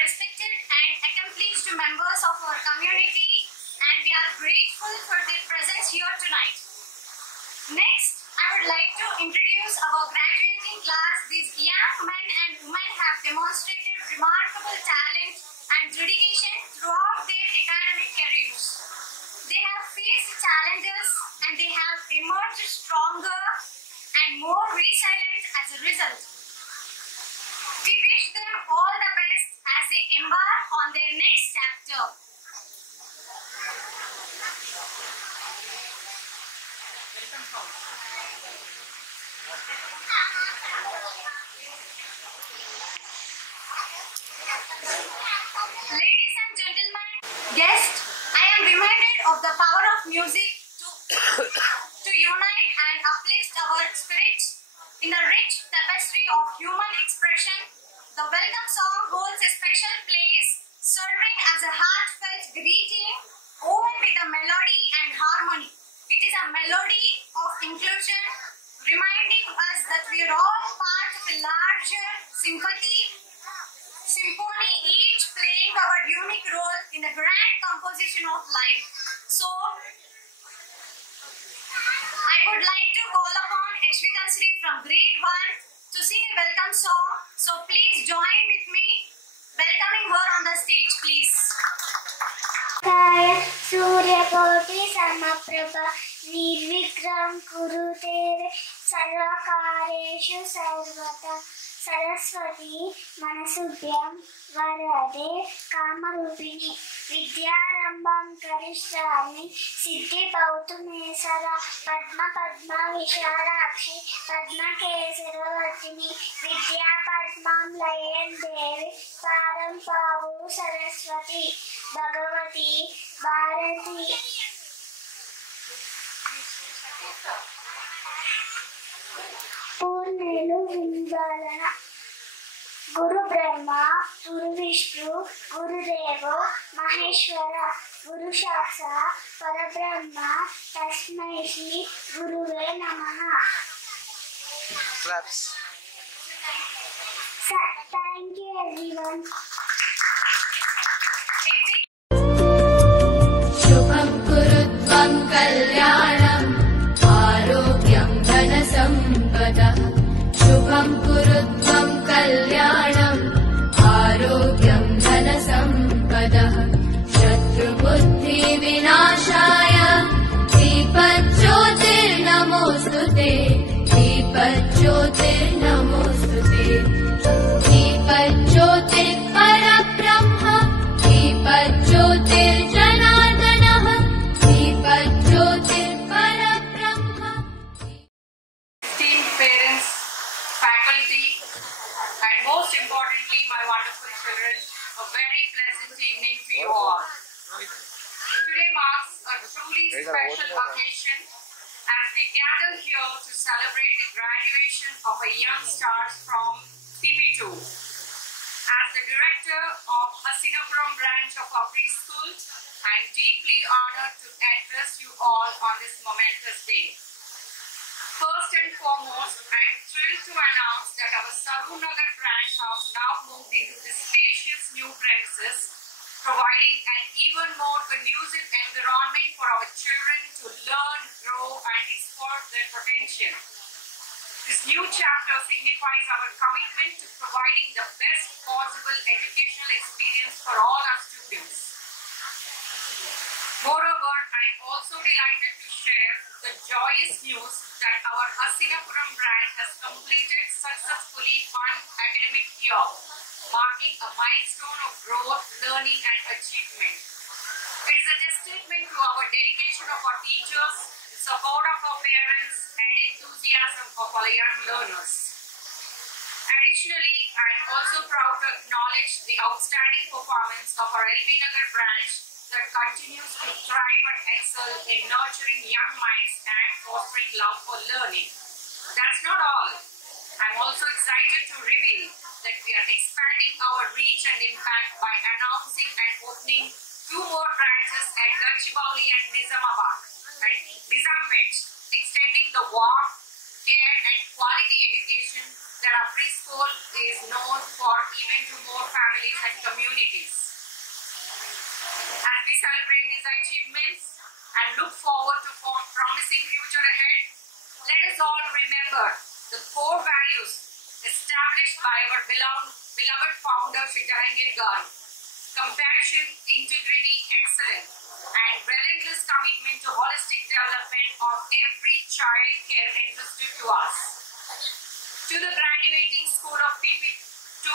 respected and accomplished members of our community, and we are grateful for their presence here tonight. Next, I would like to introduce our graduating class. These young men and women have demonstrated remarkable talent and dedication throughout their academic careers. They have faced challenges and they have emerged stronger and more resilient as a result. We wish them all the best as they embark on their next chapter. Ladies and gentlemen, guests, I am reminded of the power of music to unite and uplift our spirits in the rich tapestry of human expression. The welcome song holds a special place, serving as a heartfelt greeting woven with a melody and harmony. It is a melody of inclusion, reminding us that we are all part of a larger symphony, each playing our unique role in the grand composition of life. So, I would like to call upon Ashwita Sri from grade 1 to sing a welcome song. So, please join with me, welcoming her on the stage, please. सूर्यकोटि समप्रभ निर्विघ्नं कुरुते सर्वकार्येषु सर्वदा सरस्वती मनसुभ्यं वरदे कामरूपिणि विद्यारम्भं करिष्यामि सिद्धिर्भवतु मे सदा पद्म विशालाक्षि पद्मकेसरवर्तिनि विद्यापद्मं लयेन् देवि पारं पावु सरस्वती भगवती भारती. పూర్ణేలు విందాలన గురు బ్రహ్మ గురు విష్ణు గురుదేవో మహేశ్వర గురు సాక్షాత్ పరబ్రహ్మ తస్మై శ్రీ గురువే నమః. Thank you everyone. शुभं कुरुत्वं कल्याणम् आरोग्यं धनसम्पदः. शुभं कुरुत्वं कल्याणम् आरोग्यं धनसम्पदः. शत्रुबुद्धिविनाशाय दीपज्योतिर्नमोऽस्तुते. दीपज्योतिर्नमोऽस्तुते. दीपज्योतिर्परब्रह्म दीपज्योतिर्जनार्दनः. दीपज्योतिर्परब्रह्म. Esteemed parents, faculty, and most importantly, my wonderful children, a very pleasant evening to you all. Today marks a truly special occasion as we gather here to celebrate the graduation of our young stars from CP2. As the director of Hasinapuram branch of our preschool, I am deeply honored to address you all on this momentous day. First and foremost, I am thrilled to announce that our Saroonagar branch has now moved into the spacious new premises, providing an even more conducive environment for our children to learn, grow, and explore their potential. This new chapter signifies our commitment to providing the best possible educational experience for all our students. Moreover, I am also delighted to share the joyous news that our Hasinapuram branch has completed successfully one academic year, marking a milestone of growth, learning, and achievement. It is a testament to our dedication of our teachers, the support of our parents, and enthusiasm of our young learners. Additionally, I am also proud to acknowledge the outstanding performance of our LB Nagar branch that continues to thrive and excel in nurturing young minds and fostering love for learning. That's not all. I'm also excited to reveal that we are expanding our reach and impact by announcing and opening 2 more branches at Gachibowli and Nizamabad and Nizampet, extending the warm, care and quality education that our preschool is known for even to more families and communities look forward to a promising future ahead, let us all remember the core values established by our beloved founder Shri Jahangir Garu: compassion, integrity, excellence, and relentless commitment to holistic development of every child care entrusted to us. To the graduating school of PP2,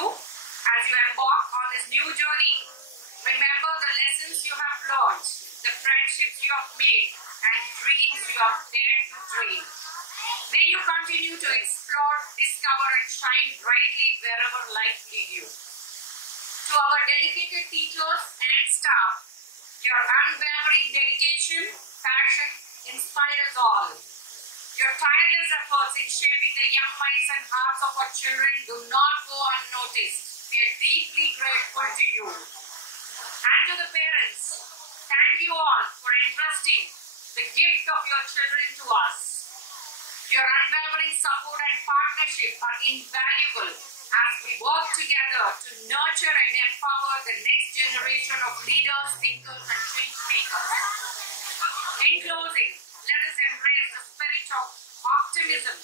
as you embark on this new journey, remember the lessons you have learned, the friendships you have made, and dreams you have dared to dream. May you continue to explore, discover, and shine brightly wherever life leads you. To our dedicated teachers and staff, your unwavering dedication, passion inspire us all. Your tireless efforts in shaping the young minds and hearts of our children do not go unnoticed. We are deeply grateful to you. And to the parents, thank you all for entrusting the gift of your children to us. Your unwavering support and partnership are invaluable as we work together to nurture and empower the next generation of leaders, thinkers, and change makers. In closing, let us embrace the spirit of optimism,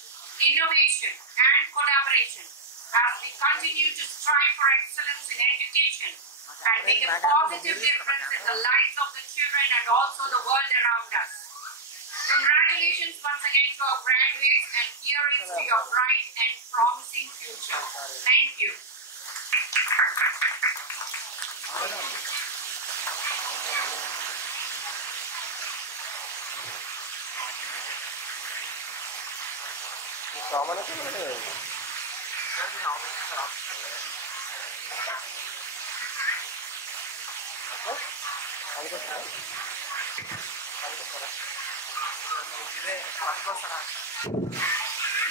innovation, and collaboration as we continue to strive for excellence in education and make a positive difference in the lives of the children and also the world around us. Congratulations once again to our graduates, and here is to your bright and promising future. Thank you.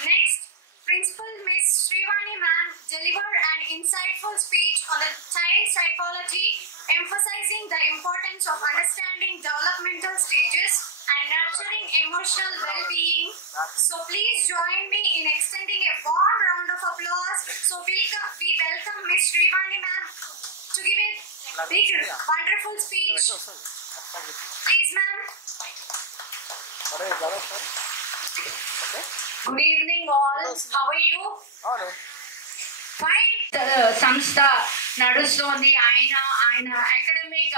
Next, Principal Ms. Srivani ma'am delivered an insightful speech on the child psychology, emphasizing the importance of understanding developmental stages and nurturing emotional well-being. So please join me in extending a warm round of applause. So we welcome Ms. Srivani ma'am to give a big, wonderful speech. Please, ma'am. Good evening, all. How are you? Fine. సంస్థ నడుస్తోంది. ఆయన academic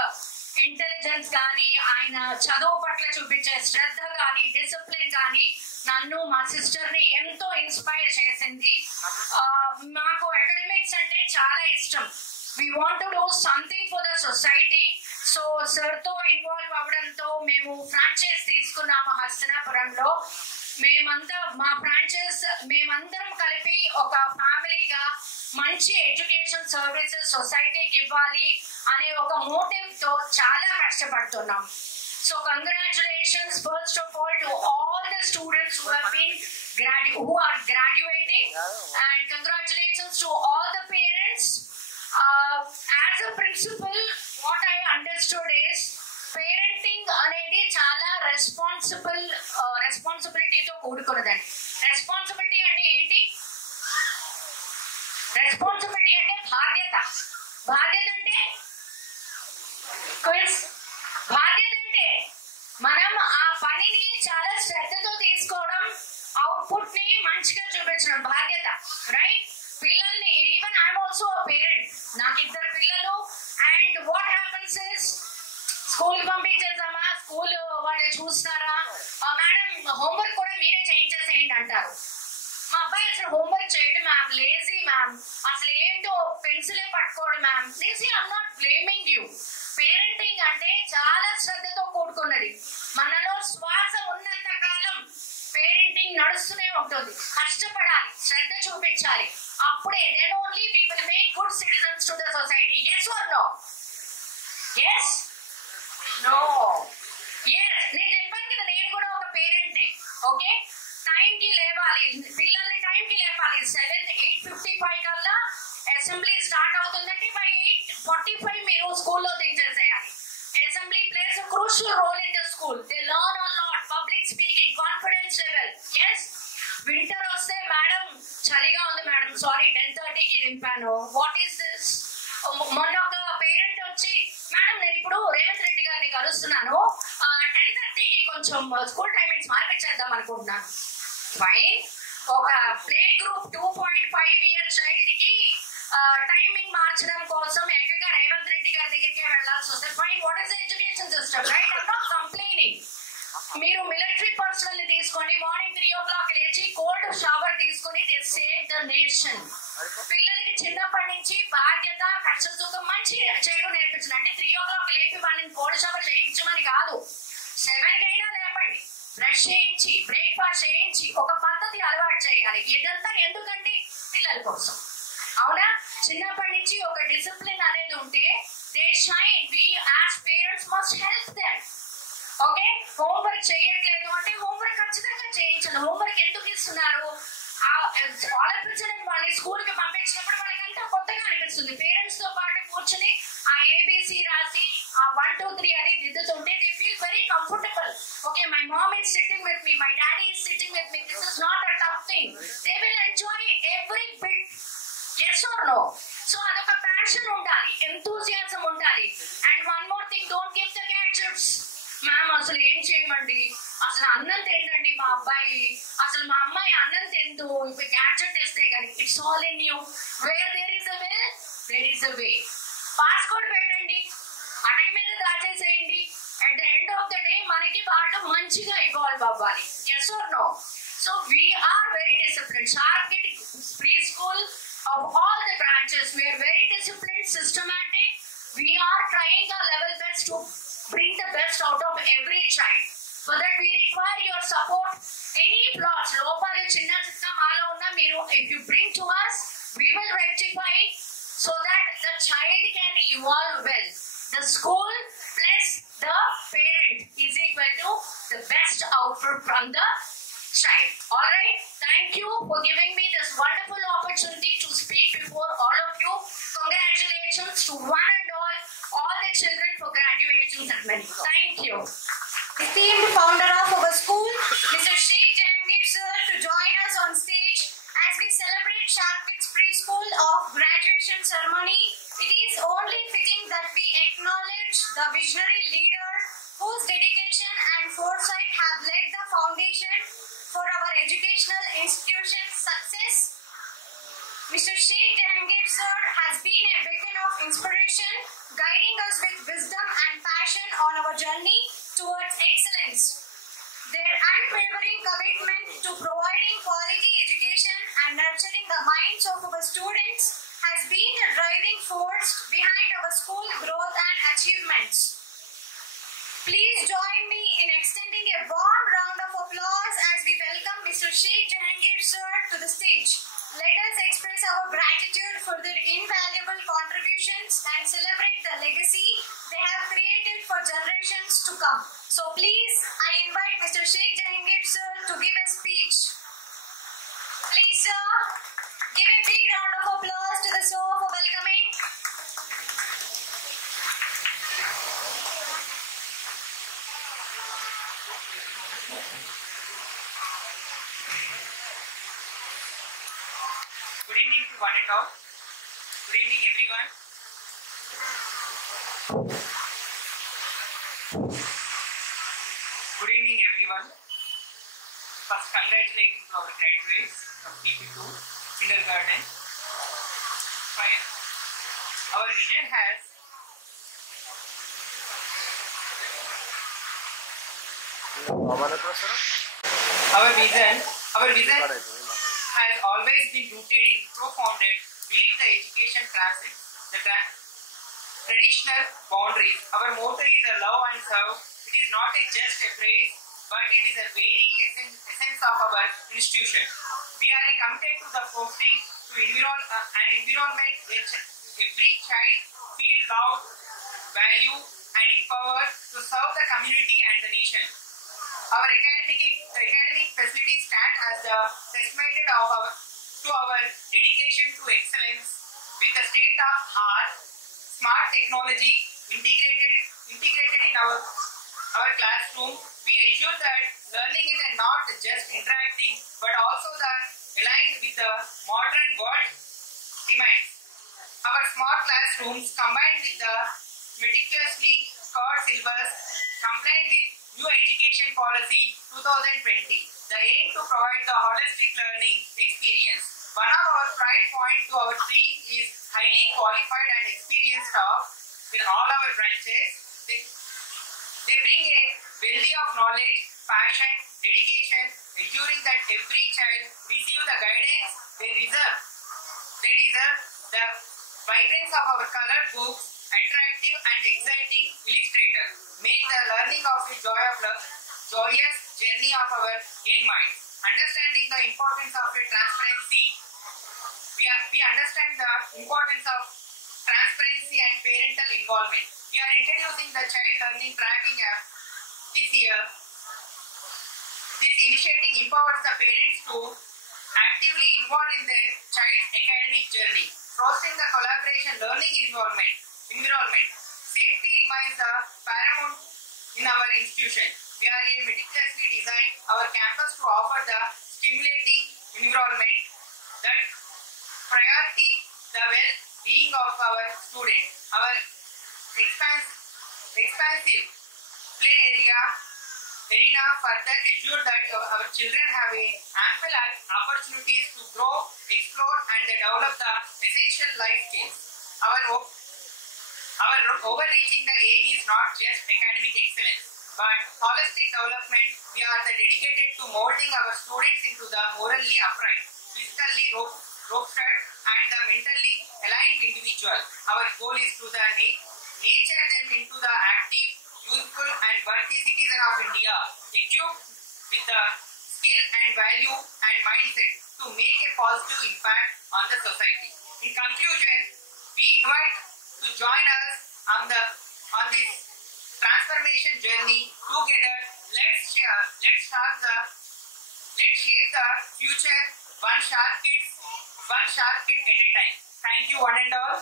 intelligence కానీ, ఆయన చదువు పట్ల చూపించే శ్రద్ధ కానీ, discipline కానీ నన్ను, మా సిస్టర్ని ఎంతో ఇన్స్పైర్ చేసింది. మాకు అకాడమిక్స్ అంటే చాలా ఇష్టం. We want to do something for the society. So సార్తో ఇన్వాల్వ్ అవడంతో మేము ఫ్రాంచైజ్ తీసుకున్నాము హస్తనాపురంలో. మేమందరం కలిపి ఒక ఫ్యామిలీగా మంచి ఎడ్యుకేషన్ సర్వీసెస్ సొసైటీకి ఇవ్వాలి అనే ఒక మోటివ్ తో చాలా కష్టపడుతున్నాం. So congratulations first of all to all the students who are graduating, and congratulations to all the parents. As a principal, what I understood is parenting అనేది చాలా రెస్పాన్సిబిలిటీతో కూడుకున్నదండి. రెస్పాన్సిబిలిటీ అంటే ఏంటి? రెస్పాన్సిబిలిటీ అంటే బాధ్యత. బాధ్యత అంటే మనం ఆ పనిని చాలా శ్రద్ధతో తీసుకోవడం, అవుట్పుట్ ని మంచిగా చూపించడం బాధ్యత, రైట్? పిల్లల్ని, even I'm also a parent, నాకు 2 పిల్లలు. And what happens is, school పంపించేద్దామా, స్కూల్ వాళ్ళు చూస్తారా, మేడం హోంవర్క్ కూడా మీరే చేయించేసేయండి అంటారు. మా అబ్బాయి అసలు హోంవర్క్ చేయడు మ్యామ్, లేజీ మ్యామ్, అసలు ఏంటో పెన్సిలే పట్టుకోడు ma'am. I'm not blaming you. Parenting అంటే చాలా శ్రద్ధతో కూడుకున్నది. మనలో శ్వాస ఉన్నంత కాలం పేరెంటింగ్ నడుస్తూనే ఉంటుంది. కష్టపడాలి, శ్రద్ధ చూపించాలి. అప్పుడే then only we will make good citizens to the society. Yes or no? Yes? No. Yes. నేను చెప్పాను కదా, నేను కూడా ఒక పేరెంట్ని. ఓకే, టైంకి లేవాలి, పిల్లల్ని టైంకి లేపాలి. 8:55 కల్లా అసెంబ్లీ స్టార్ట్ అవుతుందంటే by 8:45 మీరు స్కూల్లో దించేసేయాలి. Assembly plays a crucial role in the school. They learn a lot, public speaking, confidence level. Yes? Winter వస్తే మేడం చలిగా ఉంది మేడం, సారీ 10:30కి దింపాను. What is this? మొన్న ఒక పేరెంట్ వచ్చి, మేడం నేను ఇప్పుడు రేవంత్ రెడ్డి గారిని కలుస్తున్నాను, 10:30కి కొంచెం స్కూల్ టైమింగ్స్ మార్పించేద్దాం అనుకుంటున్నాను. ఫైన్, ఒక ప్లే గ్రూప్ 2.5 year చైల్డ్ కి టైమింగ్ మార్చడం కోసం ఏకంగా రేవంత్ రెడ్డి గారి దగ్గరికి వెళ్ళాల్సి వస్తే fine. What is the education system, right? I'm not complaining. మీరు మిలిటరీ పర్సనల్ ని తీసుకోండి, మార్నింగ్ 3 o'clock లేచి కోల్డ్ షవర్ తీసుకొని దే సేవ్ ద నేషన్. పిల్లలకి చిన్నప్పటి నుంచి బాధ్యత, కష్ట సుఖం, మంచి చెడు నేర్పించండి. అంటే 3 o'clock లేపి వాళ్ళని కోల్డ్ షవర్ చేయించమని కాదు, 7 కైనా లేపండి. బ్రష్ చేయించి, బ్రేక్ఫాస్ట్ చేయించి ఒక పద్ధతి అలవాటు చేయాలి. ఇదంతా ఎందుకండి? పిల్లల కోసం, అవునా? చిన్నప్పటి నుంచి ఒక డిసిప్లిన్ అనేది ఉంటే they shine. We as parents must help them. Okay, homework చేయట్లేదు అంటే హోంవర్క్ ఖచ్చితంగా చేయించండి. హోంవర్క్ ఎందుకు ఇస్తున్నారు? వాళ్ళని స్కూల్ కి పంపించినప్పుడు వాళ్ళకంతా కొత్తగా అనిపిస్తుంది. పేరెంట్స్ తో పాటు కూర్చుని ఆ ఏబిసి రాసి ఆ 1 2 3 అది దిద్దుతుంటే they feel very comfortable. Okay, my mom is sitting with me, my daddy is sitting with me, this is not a tough thing. They will enjoy every bit. yes or no? So అదొక passion ఉండాలి, enthusiasm ఉండాలి. And one more thing, don't give the gadgets. Ma'am అసలు ఏం చేయమండి, అసలు అన్నం తిండండి మా అబ్బాయి, అసలు మా అమ్మాయి అన్నం తింటూ ఇప్పుడు గ్యాడ్జెట్ ఇస్తే కానీ it's all in you. Where there is a will there is a way. Passcode పెట్టండి, అటక మీద దాచేసేయండి. At the end of the day మనకి వాళ్ళు మంచిగా ఇవాల్వ్ అవ్వాలి. yes or no? So we're very discipline. Sharp kid preschool of all the branches, we are very disciplined, systematic. We are trying our level best to bring the best out of every child. For that we require your support. Any flaws, lopalu chinna chitta maalo unna meeru if you bring to us, we will rectify so that the child can evolve well. The school plus the parent is equal to the best output from the child. All right, thank you for giving me this wonderful opportunity to speak before all of you. Congratulations to one and all the children for graduation ceremony. Thank you. Esteemed founder of our school, Mr. Sheikh Jahangir sir, to join us on stage as we celebrate Sharp Kids Preschool of graduation ceremony. It is only fitting that we acknowledge the visionary leader whose dedication and foresight have laid the foundation for our educational institution's success. Mr. Sheikh Jahangir sir has been a beacon of inspiration, guiding us with wisdom and passion on our journey towards excellence. Their unwavering commitment to providing quality education and nurturing the minds of our students has been the driving force behind our school growth and achievements. Please join me in extending a warm round of applause as we welcome Mr. Sheikh Jahangir sir to the stage. Let us express our gratitude for their invaluable contributions and celebrate the legacy they have created for generations to come. So please, I invite Mr. Sheikh Jahangir sir to give a speech. Please sir, give a big round of applause to the sir for welcoming. Good evening to one and all. Good evening everyone. Good evening everyone. First, congratulating to our graduates from PP2 kindergarten. Our vision has has always been rooted in profounded believe the education transcends the traditional boundaries. Our motto is a love and serve. It is not just a phrase, but it is a very essence of our institution. We are committed to the fostering to an environment which every child feel loved, valued, and empowered to serve the community and the nation. Our academic facilities stand as the testament to our dedication to excellence with the state-of-art smart technology integrated in our classroom. We ensure that learning is not just interacting but also aligned with the modern world demands. Our smart classrooms combined with the meticulously scoured syllabus compliant with New Education Policy 2020. The aim to provide the holistic learning experience. One of our pride point to our team is highly qualified and experienced staff in all our branches. They bring a wealth of knowledge, passion, dedication, ensuring that every child receive the guidance they deserve. They deserve the vibrance of our colored books, attractive and exciting illustrator. Make the learning of a joyous journey of our young minds. Understanding the importance of a transparency, we understand the importance of transparency and parental involvement. We are introducing the child learning tracking app this year. This initiative empowers the parents to actively involve in their child's academic journey, fostering the collaboration learning environment. Safety remains the paramount in our institution. We are meticulously designed our campus to offer the stimulating environment that priority the well-being of our students. Our expansive play arena further ensure that our children have ample opportunities to grow, explore and develop the essential life skills. Our overreaching the aim is not just academic excellence, but holistic development. We are dedicated to molding our students into the morally upright, physically robust and the mentally aligned individual. Our goal is to nature them into the active, useful and worthy citizen of India, equipped with the skill and value and mindset to make a positive impact on the society. In conclusion, we invite to join us on this transformation journey together. Let's shape the future one sharp kid at a time. Thank you one and all.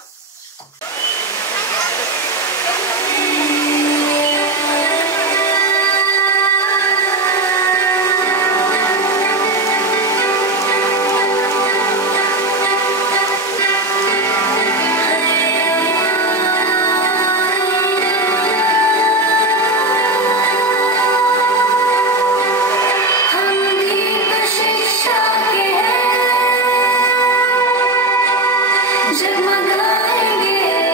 जगमगाएंगे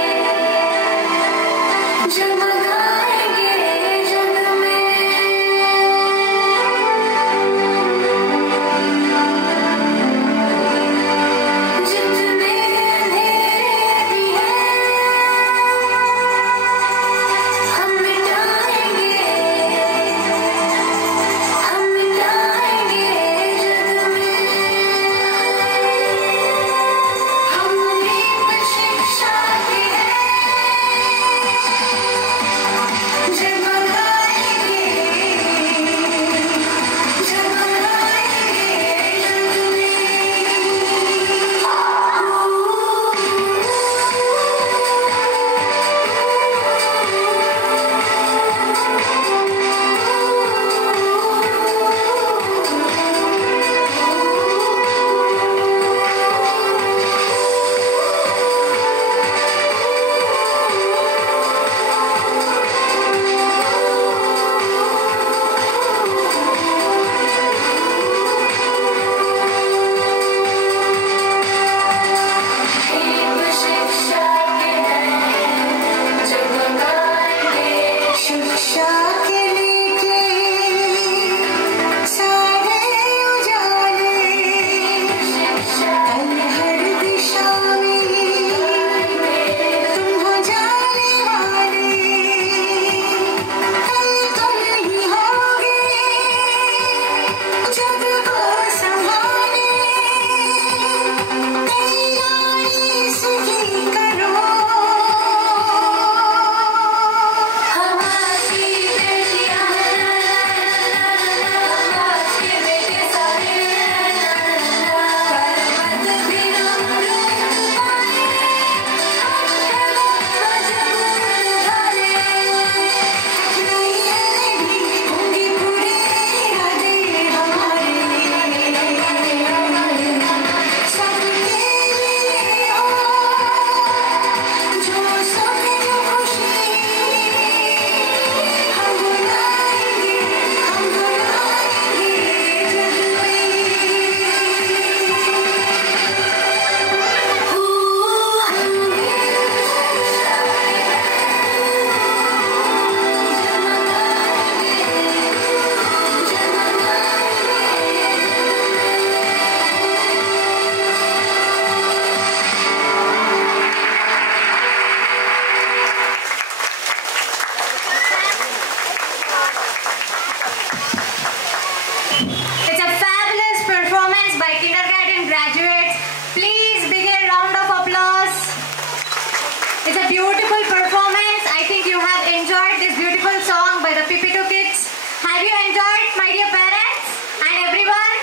It's a beautiful performance. I think you have enjoyed this beautiful song by the Pipito Kids. Have you enjoyed, my dear parents and everyone?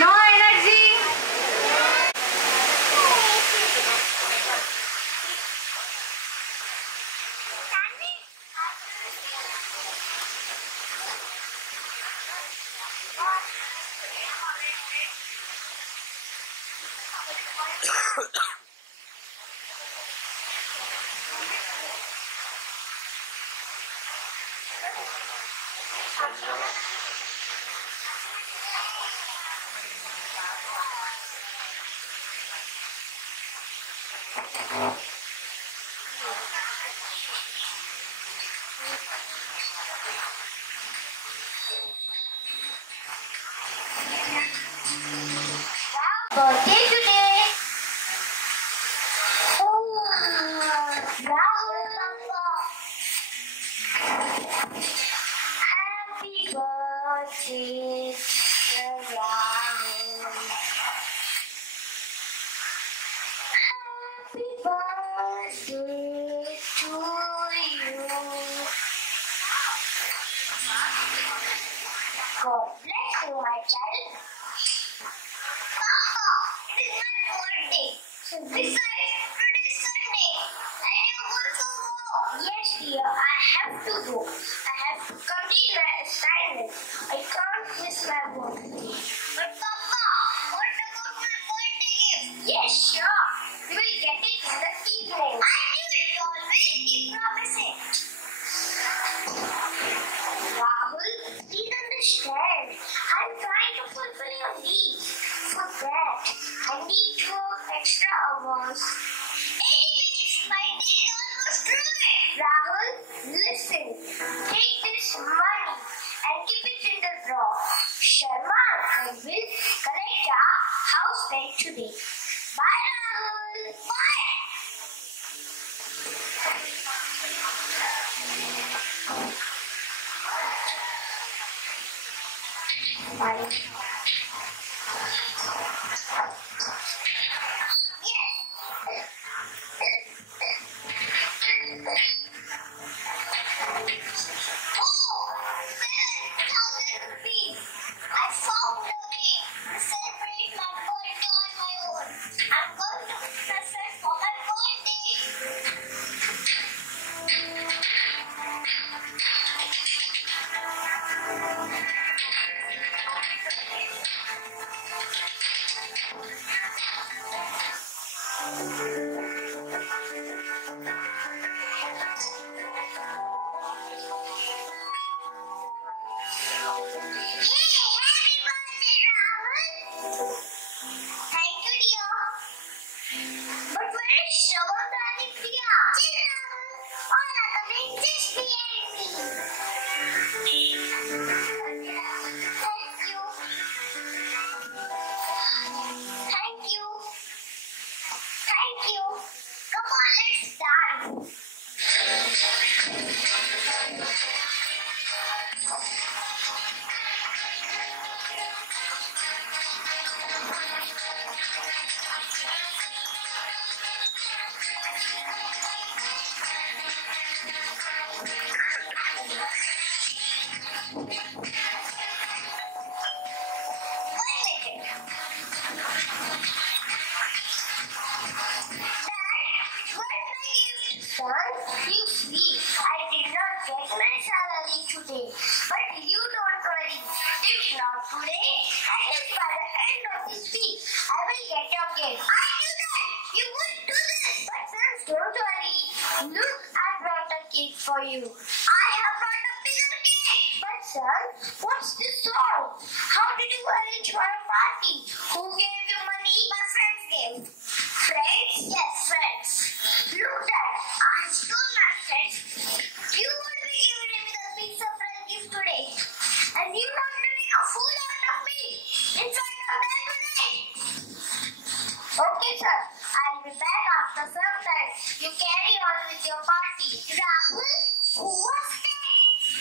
No energy? Birthday today. Rahul Papa. Happy birthday, Rahul. Happy birthday to you. God bless you, my child. Papa, it is my birthday. Besides, today is Sunday. And you also go. Yes, dear, I have to go. I have to complete my assignment. I can't miss my birthday. But Papa, what about my birthday gift? Yes, sure. We will get it in the evening. I knew it. You always keep promising. Rahul, please understand. I'm trying to fulfill your needs. For that, I need to work extra hours. Anyways, my day is almost through. Rahul, listen. Take this money and keep it in the drawer. Sharma uncle will collect our house rent today. Bye, Rahul. Bye. Bye. For you. I have brought a bigger cake. But son, what's this all? How did you arrange for a party? Who gave you money? My friends gave. Friends? Yes, friends. Look that. I stole my friends. You would be giving me the big surprise gift today. And you want to make a fool out of me in front of them today. Okay, sir. I'll be back after some time. You carry on with your party. Rahul, who was that?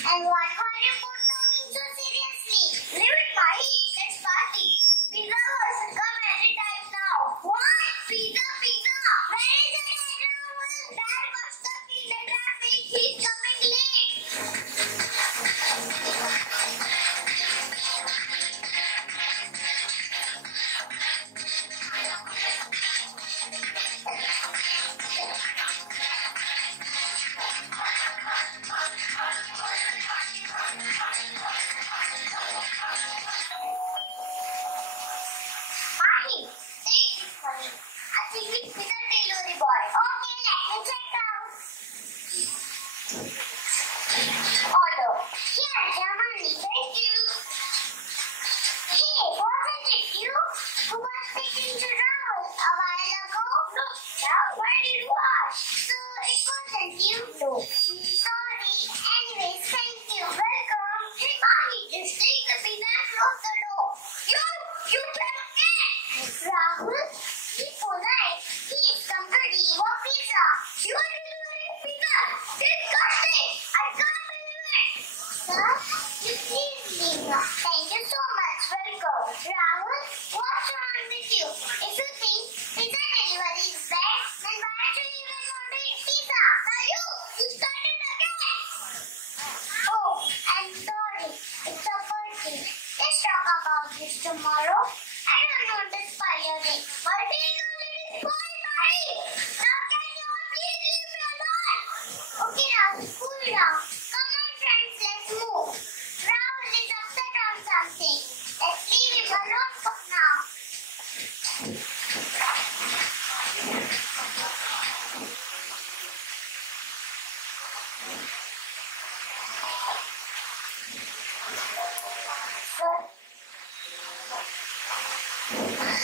And why are you talking so seriously? Leave it, Mahi. Let's party. Pizza was come anytime now. What? Pizza, pizza. Where is the address? Rahul, Dad was stuck in the traffic. He's coming late. Mahi, take this money. I think it's with the delivery boy. Okay, let me check out. Order. Here, your money. Thank you. Hey, wasn't it you who was speaking to Rahul a while ago? No. Now, where did you wash? So, it wasn't you? No. Sorry. Anyways, thank you. Welcome. Hey, Mahi, just take the pin and close the door. You can Rahul, be polite. He is come to deliver pizza. You are delivering pizza. Disgusting. I can't believe it. Sir, you please leave now. Thank you so much. Welcome. Rahul, what's wrong with you? If you think pizza delivery is bad, then why do you even want to eat pizza? Now you started again. Oh, I'm sorry. It's a birthday. Let's talk about this tomorrow. I don't know the spelling, but they don't let it spoil my. Now can you all please leave me alone? Okay, Rahul, cool down. Come on, friends, let's move. Rahul is upset on something. Let's leave him alone for now.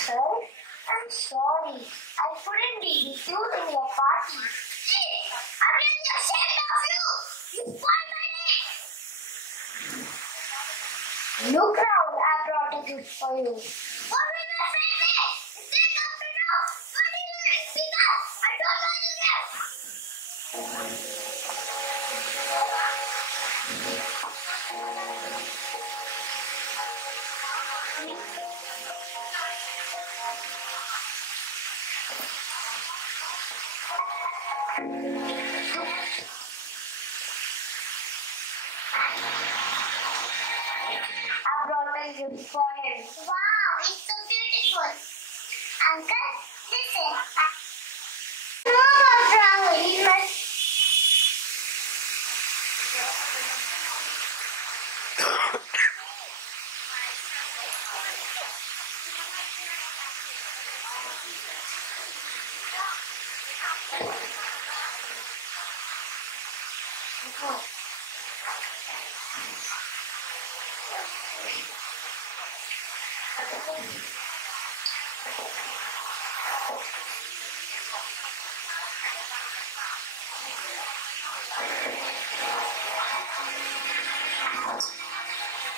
Sir, I'm sorry. I couldn't be with you in your party. Hey, I'm really ashamed of you. You spoiled my day. Look, Rahul, I brought a gift for you. What will my friend say? If they come to know, what do you speak up? I don't want you there. I brought a gift for him. Wow, it's so beautiful. Uncle, listen. No, Rahul, you must.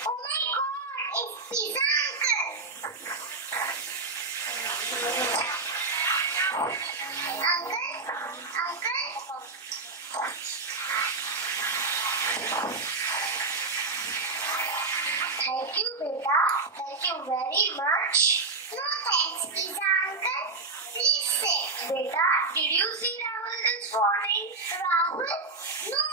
Oh my God, it's Pizza Uncle. Thank you, beta. Thank you very much. No thanks, Pizza Uncle. Please sit. Beta, did you see Rahul this morning? Rahul? No.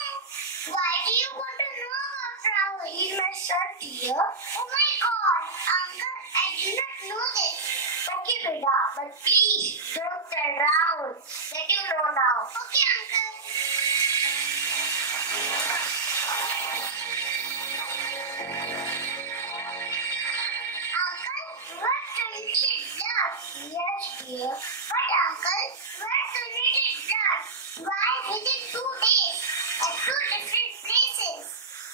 Why do you want to know about Rahul? He's my son, dear. Oh my God, Uncle, I did not know this. Okay, beta, but please don't tell Rahul. Let him know now. Okay, Uncle. Uncle, what's the little blood? Yes, dear. But Uncle, what's the little blood? Why within 2 days at 2 different places?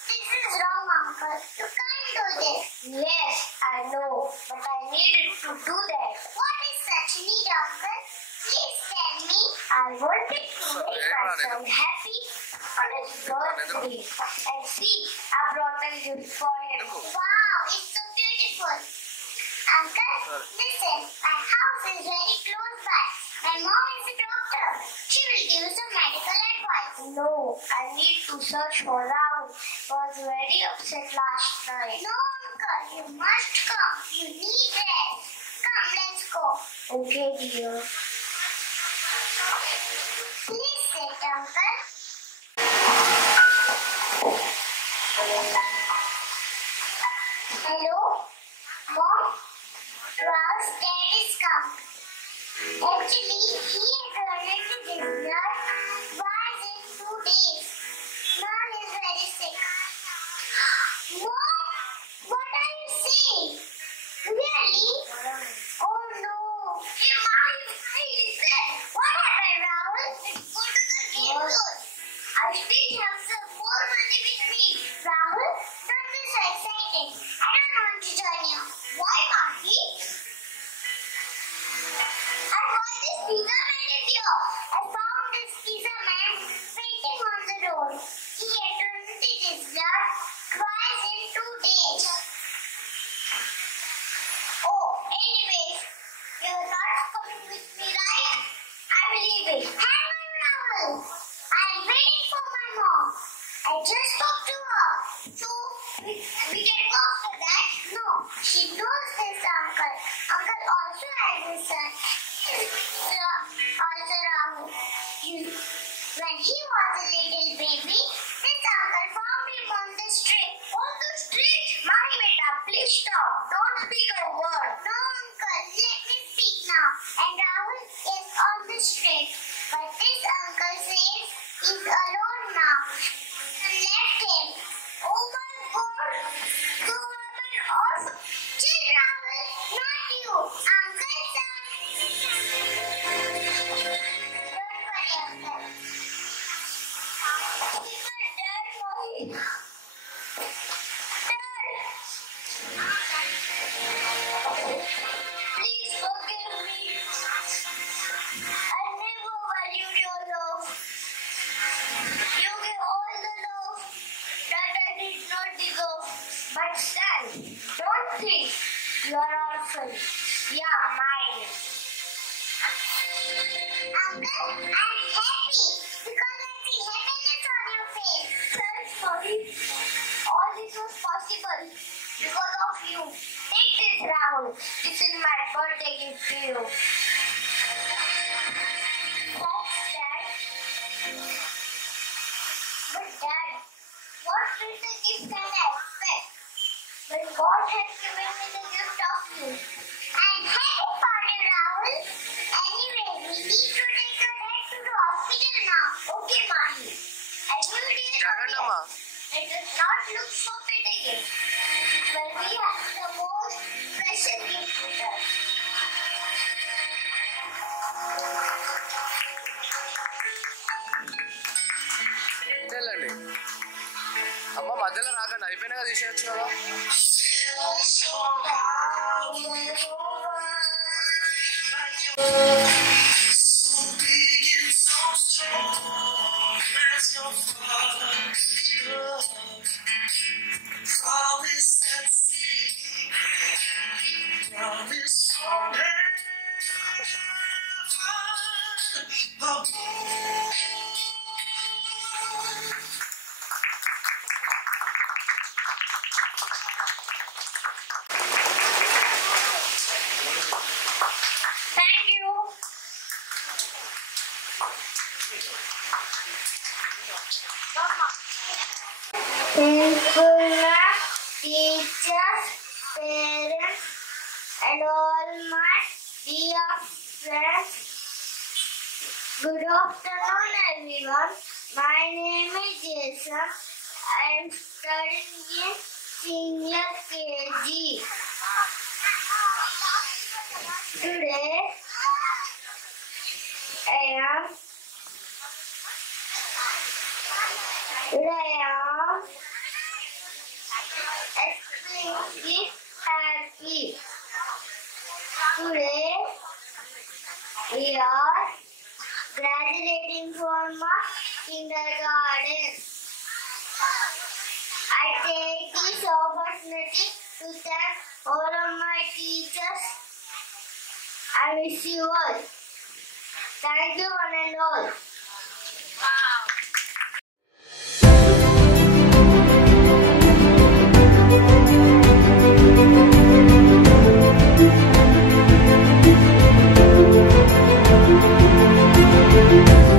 This is wrong, Uncle. You can't do this. Yes, I know, but I needed to do that. What is such need, Uncle? Please tell me. I wanted to make my son happy on his birthday. And see, I brought a gift for him. Wow, it's so beautiful. Uncle, listen, my house is very close by. My mom is a doctor. She will give you some medical advice. No, I need to search for Rahul. He was very upset last night. No, Uncle, you must come. You need rest. Come, let's go. Okay, dear. Please sit, Uncle. Hello, Mom. Raoul's dad is come. Actually, he is already discharged twice in 2 days. Now he is very sick. Mom, what are you saying? Really? Oh no. Hey, Mom, listen. What happened, Raoul? Let's go to the game zone. I still have some more money with me. Raoul, don't be so excited. I don't want to join you. Why, Mommy? I called this pizza man is here. I found this pizza man waiting on the road. He had already discharged twice in 2 days. Oh, anyways, you're not coming with me, right? I'm leaving. Hang on, Raoul. I'm waiting for my mom. I just talked to her. So, we can go after that? No, she knows this uncle. Uncle also has a son. Also Raoul. When he was a little baby, this uncle found him on the street. On the street? Mommy, beta, please stop. Don't speak a word. No, uncle, let me speak now. And Raoul is on the street. But this uncle says he's alone now. Left him. Oh my God. So happened also. Chill, Raoul, not you. Uncle, son. Don't worry, uncle. Dad, mommy. Please forgive me. I never valued your love. You gave all the love that I did not deserve. But stand, don't think you are orphan. You are mine. Uncle, I'm happy because I see happiness on your face. Thanks, mommy. All this was possible because of you. Take this, Raoul. This is my birthday gift to you. Thanks, Dad. But Dad, what birthday gift can I expect when God has given me the gift of you? I'm happy for you, Raoul. Anyway, we need to take your dad to the hospital now. Okay, Mommy. I will do it. It does not look so big again. When we have the most precious gift with us. వెళ్ళండి అమ్మ మధ్యలో రాకండి అయిపోయినాక తీసేయచ్చు కదా Thank you. Thankfulness, teachers, parents, and all my dear friends. Good afternoon, everyone. My name is Jason. I am studying in senior KG. Today, I am extremely happy. Today, we are graduating from our kindergarten. I take this opportunity to thank all of my teachers. I wish you all. Thank you one and all. Thank you.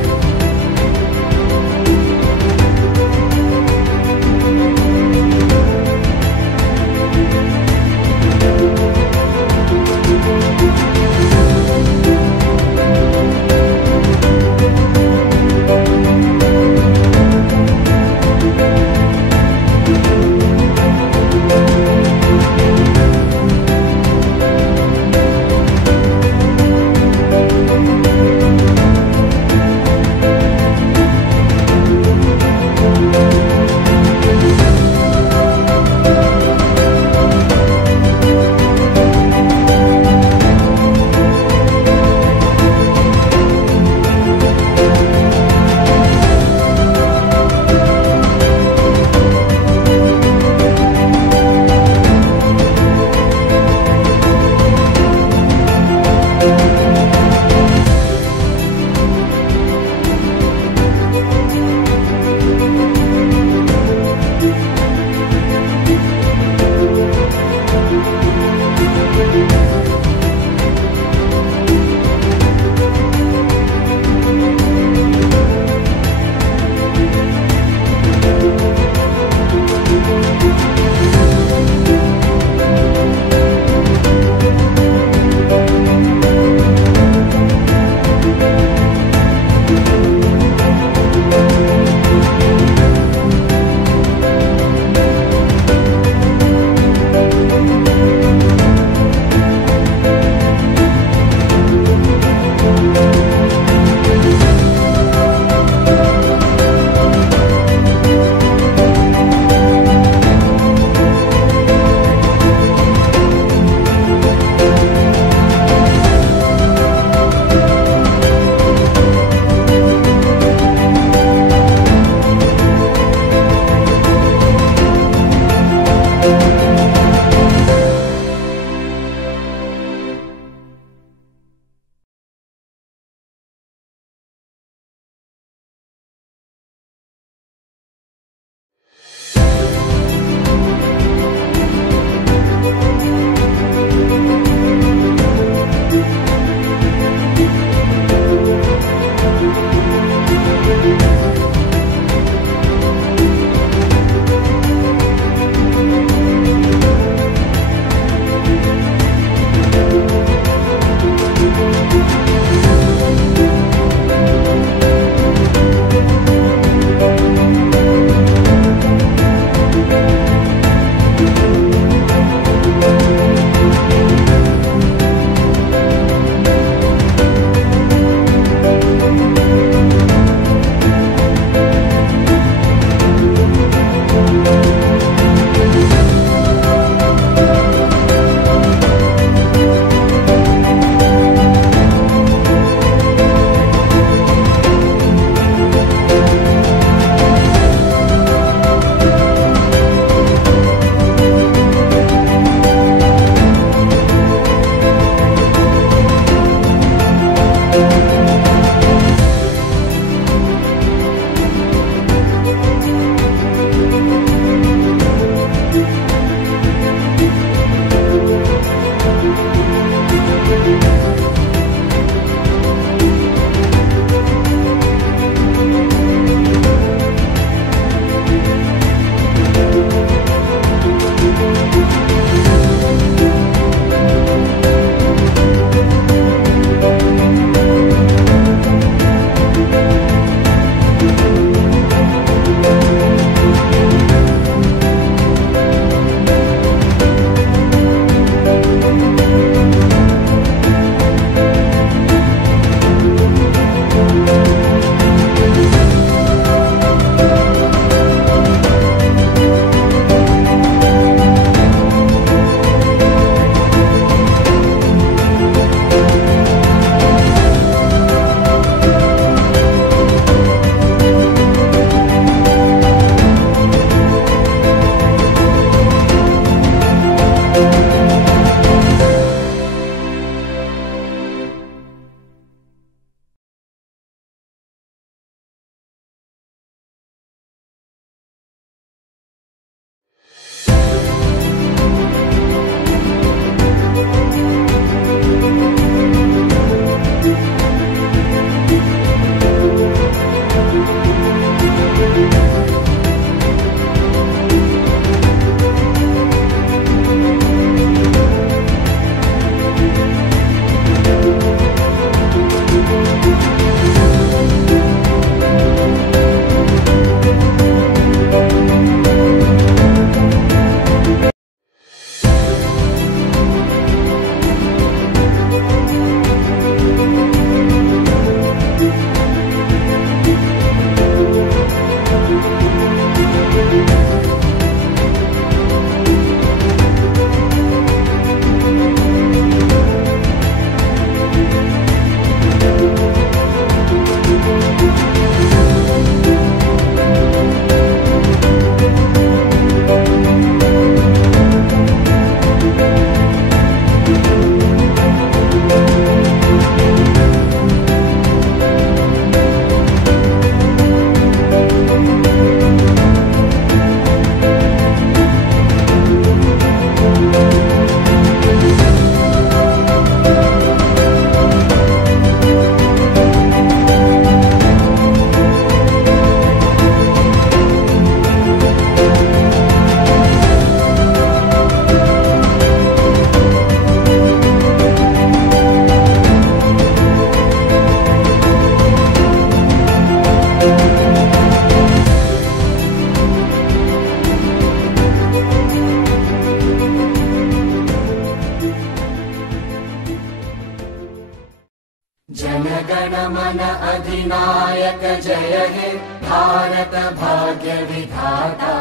Jana Gana Mana अधिनायक जय हे भारत भाग्य विधाता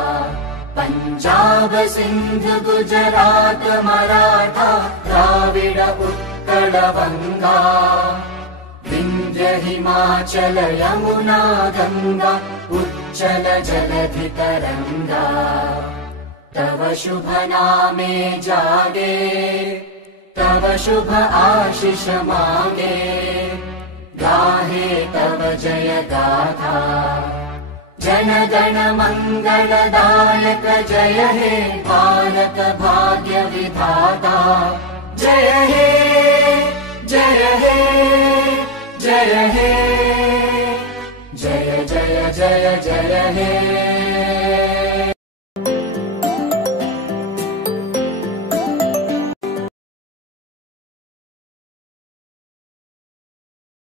पंजाब सिंध गुजरात मराठा द्राविड उत्कल बंगा विंध्य हिमाचल यमुना गंगा उच्चल जलधि तरंगा तव शुभ नामे जागे तव शुभ आशीष मांगे गाहे तव जय गाथा जन गण मंगलदायक जय हे भारत भाग्य विधाता जय हे जय हे जय हे जय जय जय जय हे